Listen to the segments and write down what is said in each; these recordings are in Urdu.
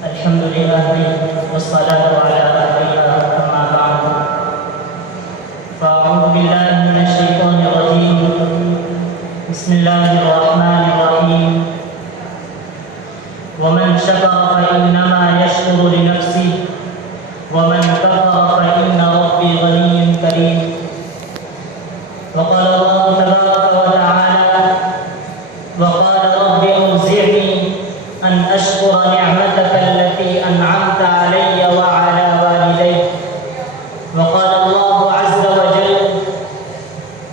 الحمد لله والصلاة على أهلها أما بعد فأعوذ بالله من الشيطان الرجيم بسم الله الرحمن الرحيم ومن شكر فإنما يشكر لنفسه ومن كفر فإن ربي غني كريم وقال الله تبارك وتعالى وقال رب أوزعني أن أشكر نعمتك التي أنعمت علي وعلى والدي وقال الله عز وجل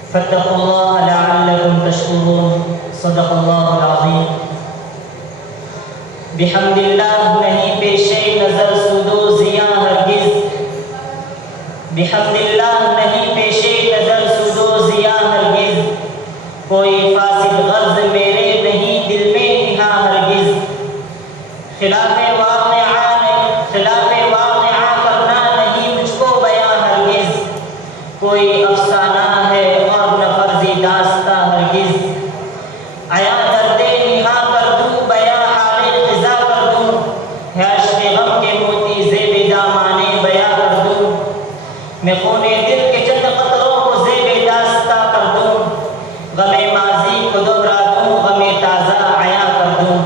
فاتقوا الله لعلكم تشكرون صدق الله العظيم بحمد اللہ نہیں پیش نظر سود و ضیاء ہرگز بحمد اللہ نہیں پیش نظر سود و ضیاء ہرگز کوئی فاسد غرض میرے نہیں دل میں نہا ہرگز خلاف واقعہ کرنا نہیں مجھ کو بیاں ہرگز کوئی افسانہ ہے اور نہ فرضی داستہ ہرگز آیا درد نہا کر دوں بیاں حال غذا کر دوں ہے عشق غم کے موتی زیب دامانے بیاں کر دوں میں خون دل کے چند قطروں کو زیب داستہ کر دوں غم ماضی کو دوہرا دوں غم تازہ عیا کر دوں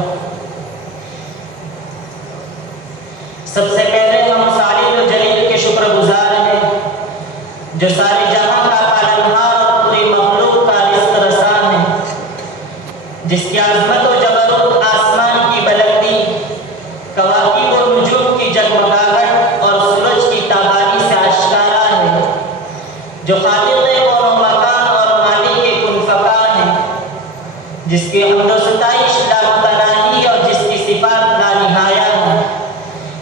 سب سے پہلے ہم سالم و جلیل کے شکر گزار ہیں جو سارے جہاں کا پالنہار اور پوری مخلوق کا رزق رساں ہے جس کی عظمت و جبروت آسمان کی بلندی کواکب و نجوم کی جگمگاہٹ اور سورج کی تابانی سے آشکارا ہے جو خالق کون و مکان اور مالک کن فکا ہے جس کی حمد و ستائش لامتناہی اور جس کی صفات لانہایہ ہے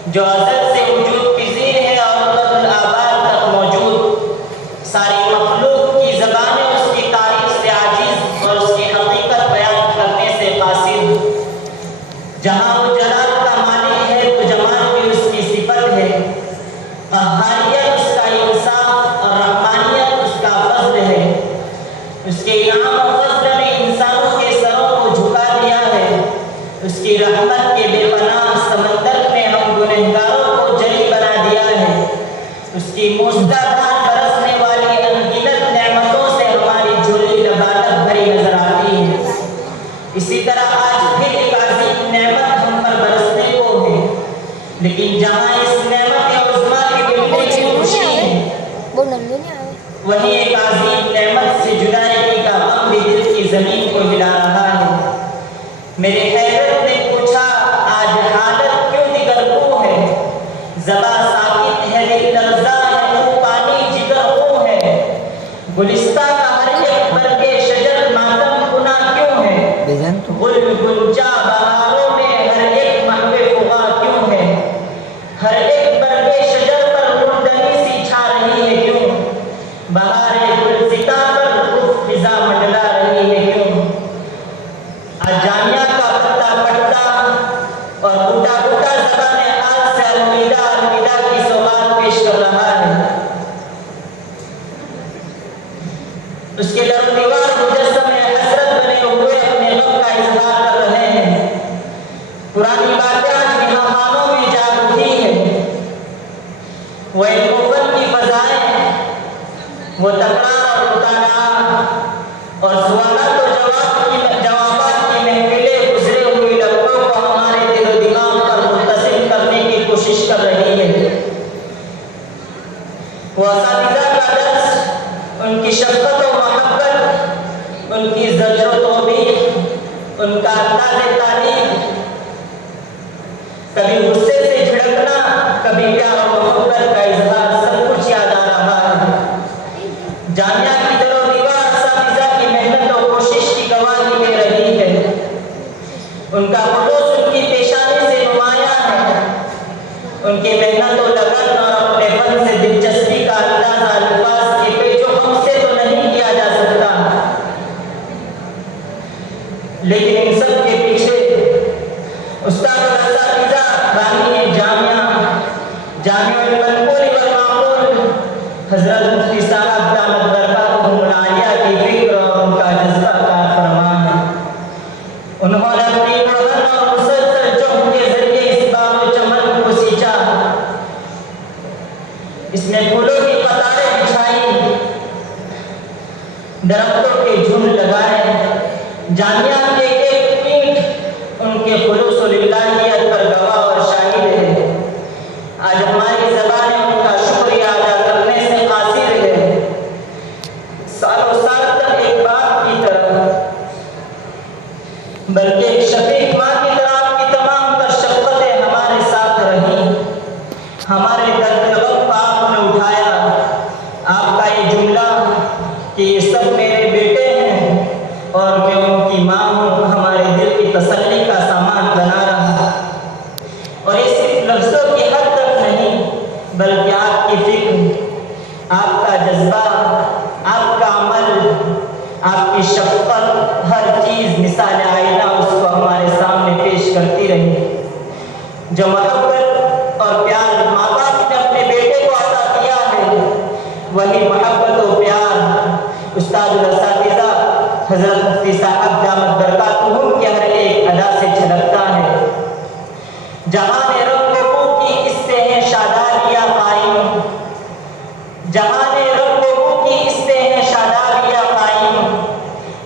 جو ازل سے وجود پذیر ہے اور ابد الآباد تک موجود ساری مخلوق کی زبانیں اس کی تعریف سے عاجز اور اس کی حقیقت بیان کرنے سے قاصر جہاں وہ جلال کا مالک ہے تو جمال بھی اس کی صفت ہے قہاریت اس کا انصاف اور رحمانیت اس کا فضل ہے اس کے انعام و فضل نے انسانوں کے سروں کو جھکا دیا ہے اس کی رحمت کے بے پناہ سمندر میں ہم گنہگاروں کو جلی بنا دیا ہے اس کی موسلادھار برسنے والی انگنت نعمتوں سے ہماری جھولی لبالب بھری نظر آتی ہے اسی طرح آج پھر ایک عظیم نعمت ہم پر برسنے کو ہے لیکن جہاں اس نعمت عظمیٰ کی ملنے کی خوشی ہے وہیں ایک عظیم نعمت سے جدائی کا غم بھی دل کی زمین کو ہلا رہا ہے میرے حیرت نے پوچھا آج حالت کیوں دیگر کو ہے زباں ساکت ہے دل لرزا ہے تو پانی جگر کو ہے گلستہ کا ہر ایک برگ شجر ماتم کنا کیوں ہے گل گنجا بہاروں میں ہر ایک محو فغا کیوں ہے ہر ایک برگ شجر پر مردنی سی چھا رہی ہے کیوں بہار گلزتا پر رخ خزاں منڈلا رہی ہے کیوں آج جامعہ کا پتا پٹتا اور بوٹا بوٹا زبان حال سے الوداع کی سوغات پیش کر رہا ہے اس کے در و دیوار مجسم حسرت بنے ہوئے اپنے غم کا اظہار کر رہے ہیں پرانی باتیں آج مہمانوں میں جاگ اٹھی ہے وہ علم کی فضائیں وہ تکرار اور مطالعہ اور سوالات و جوابات کی محفلیں گزرے ہوئی لمحوں کو ہمارے دل و دماغ پر متصل کرنے کی کوشش کر رہی ہے وہ اساتذہ کا درس ان کی شفقت و محبت ان کی زجر و توبیخ ان کا انداز تعلیم کبھی غصے سے جھڑکنا کبھی پیار و محبت کا اظہار سب کچھ یاد آ رہا ہے جامعہ کی در و دیوار اساتذہ کی محنت و کوشش کی گواہی دے رہی ہے ان کا خلوص ان کی پیشانی سے نمایاں ہے ان کی محنت و لگن اور اپنے فن سے دلچسپی کا اندازہ الفاظ کی پیچو ہم سے تو نہیں کیا جا سکتا لیکن ان سب کے پیچھے استاد اساتذہ بانی جامعہ المنقول والمعقول حضرت مفتی صاحب دامت برکاتہم العالیہ کی فکر اور ان کا جذبہ کار فرمان ہے انہوں نے اپنی بڑھن اور کے خلوص و للہیت پر گواہ اور شاہد ہے۔ آج ہماری زبانیں ان کا شکریہ ادا کرنے سے قاصر ہے۔ سالوں سال تک ایک باپ کی طرح بلکہ ایک شفیق ماں کی طرح آپ کی تمام تر شفقتیں ہمارے ساتھ رہیں۔ ہمارے درد وقت آپ نے اٹھایا۔ آپ کا یہ جملہ کہ یہ سب میرے بیٹے ہیں اور میں ان کی ماں ہوں، ہمارے دل کی تسلی کا سامان بنا رہا۔ اور یہ صرف لفظوں کی حد تک نہیں بلکہ آپ کی فکر، آپ کا جذبہ، آپ کا عمل، آپ کی شفقت، ہر چیز مثال آئینہ اس کو ہمارے سامنے پیش کرتی رہی۔ جو محبت اور پیار ماں باپ نے اپنے بیٹے کو عطا کیا ہے، وہی محبت و پیار استاد الاساتذہ حضرت مفتی صاحب دامت برکاتہم کی ہر ایک ادا سے چھلکتا ہے۔ جہاں نے رب و بو کی اس سے ہیں شادابیاں قائم، جہاں نے رب و بو کی اس سے ہیں شادابیاں قائم،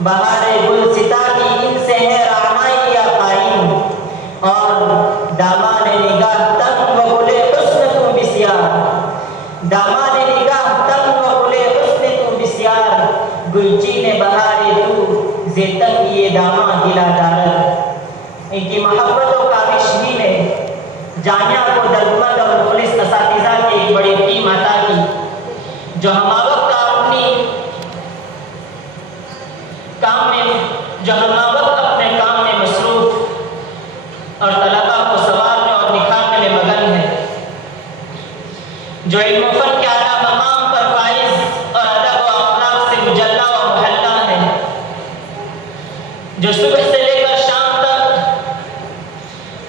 بہار گلستا کی ان سے ہے رعنائیاں قائم، اور دامان نگاہ تنگ و گل حسن تو بسیار، دامان نگاہ تنگ و گل حسن تو بسیار، گلچین بہار تو زیتن یہ داماں دلا دارد۔ ان کی محبت و کاوش ہی نے جامعہ کو درد اور مخلص اساتذہ کی ایک بڑی ٹیم عطا کی، جو ہم وقت اپنے کام میں مصروف اور طلباء کو سنوارنے اور نکھارنے میں مگن ہے، جو علم و فن کے اعلیٰ مقام پر فائز اور ادب و اخلاق سے مجلہ و محلہ ہے، جو صبح سے لے کر شام تک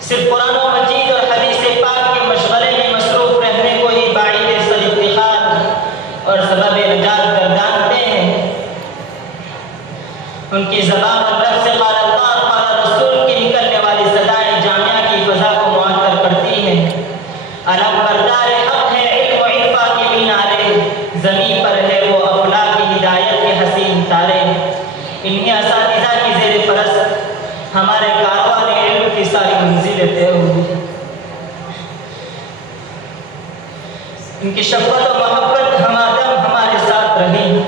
صرف قرآن و مجید اور حدیث پاک کے مشغلے میں مصروف رہنے کو ہی باعث افتخار اور سبب نجات گردانتے ہیں۔ ان کی زبان اور لفظ قال اللہ قال رسول کی نکلنے والی صدائیں جامعہ کی فضا کو معطر کرتی ہیں۔ علم بردار حق ہے علم و عرفہ کے مینارے، زمین پر ہے وہ افلاک کی ہدایت کے حسین تارے۔ انہی اساتذہ کی زیر پرست ہمارے کاروان علم کی ساری منزلیں طے ہوئی۔ ان کی شفقت و محبت ہمادم ہمارے ساتھ رہی۔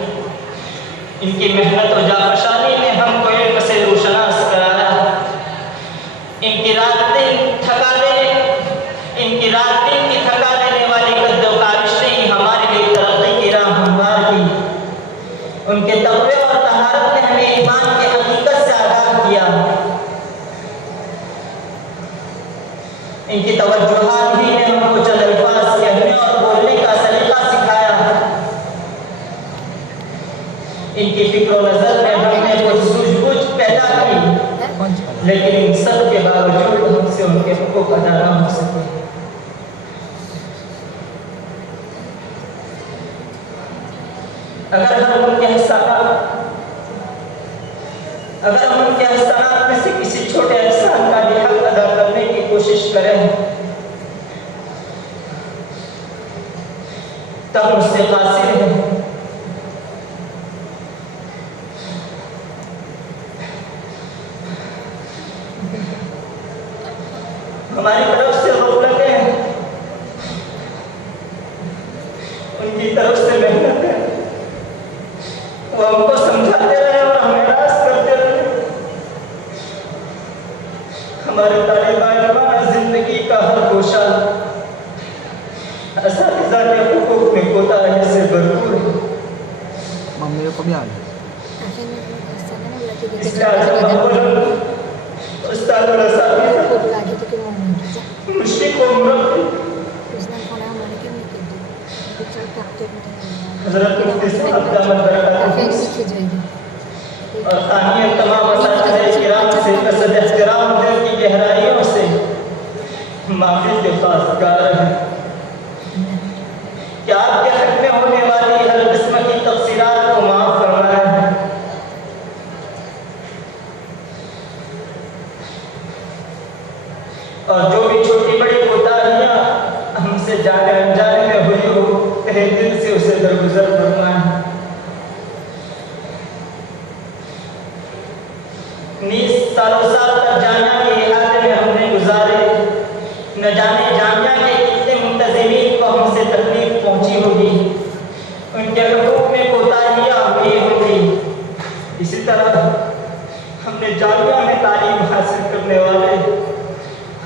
ان کی محنت و جانفشانی نے ہم کو علم سے روشناس کرایا۔ ان کی رات دن کی تھکا دینے والی قد و کاوش نے ہی ہمارے لیے ترقی کی راہ ہموار کی۔ ان کے تقوی اور طہارت نے ہمیں ایمان کی حقیقت سے آگاہ کیا۔ ان کی توجہات ہی نے ہم کو چند الفاظ کہنے اور بولنے کا سلیقہ سکھایا۔ ان کی فکر و نظر میں ہم نے کچھ سوجھ بوجھ پیدا کی، لیکن ان سب کے باوجود ہم سے ان کے حقوق ادا نہ ہو سکے۔ اگر ہم ان کے احسانات میں سے کسی چھوٹے احسان کا بھی حق ادا کرنے کی کوشش کریں تب اس سے قاصر ہیں۔ ہماری طرف سے غفلتیں، ان کی طرف سے محنت ہے، وہ ہم کو سمجھاتے رہے اور ہمیں راز کرتے رہے۔ ہمارے طالبہ علماء زندگی کا ہر گوشہ اساتذہ کے حقوق میں کوتاہی سے بھرپور ہے۔ اس کا استاد اور اساتذہ مشرق و مربی حضرت مفتی صاحب دامت برکاتہم اور ثانیہ تمام اساتذہ کرام سے قصد احترام دل کی گہرائیوں سے معافی کے خواستگار ہیں کہ آپ کے حق میں ہونے والی ہر قسم کی تقصیرات کو معاف فرمایا ہے۔ اور جو بھی چھوٹی بڑی کوتاہیاں ہم سے جانے انجانے میں ہوئی ہو، تہہ دل سے اسے درگزر فرمائیں۔ نیز سالوں سال تک جامعہ کے احاطے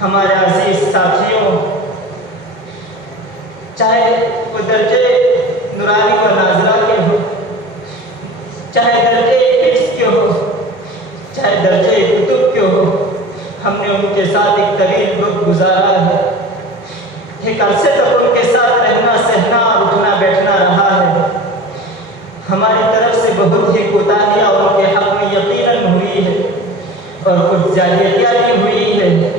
ہمارے عزیز ساتھیوں، چاہے وہ درجے نورانی و نازلہ کے ہو، چاہے درجے حفظ کے ہو، چاہے درجے کتب کے ہو، ہم نے ان کے ساتھ ایک طویل وقت گزارا ہے، ایک عرصے تک ان کے ساتھ رہنا سہنا اور اٹھنا بیٹھنا رہا ہے۔ ہماری طرف سے بہت ہی کوتاہیاں ان کے حق میں یقیناً ہوئی ہے اور کچھ جاہلیتیاں بھی ہوئی ہے۔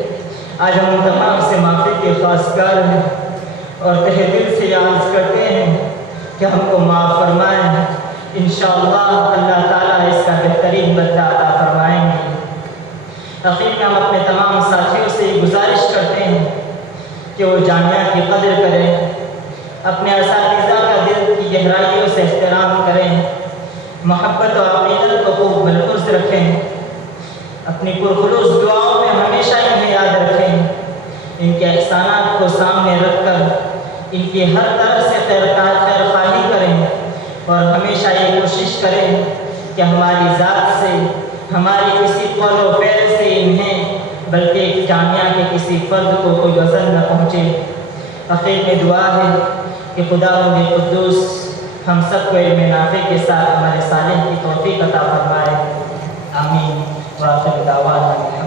آج ہم ان تمام سے معافی کے خواستگار ہیں اور تہ دل سے یہ عرض کرتے ہیں کہ ہم کو معاف فرمائیں۔ انشاءاللہ اللہ تعالیٰ اس کا بہترین بدلہ عطا فرمائیں گے۔ آخر میں ہم اپنے تمام ساتھیوں سے یہ گزارش کرتے ہیں کہ وہ جامعہ کی قدر کریں، اپنے اساتذہ کا دل کی گہرائیوں سے احترام کریں، محبت و عقیدت کو خوب ملحوظ رکھیں، اپنی پرخلوص دعاؤں میں ہمیشہ انہیں یاد رکھیں، ان کے احسانات کو سامنے رکھ کر ان کی ہر طرح سے خیر خواہی کریں اور ہمیشہ یہ کوشش کریں کہ ہماری ذات سے، ہماری کسی قول و فعل سے انہیں بلکہ ایک جامعہ کے کسی فرد کو کوئی وزن نہ پہنچے۔ آخر میں دعا ہے کہ خداوند قدوس ہم سب کو علم نافع کے ساتھ عمل صالح کی توفیق عطا فرمائے۔ آمین۔ وآخر دعوانا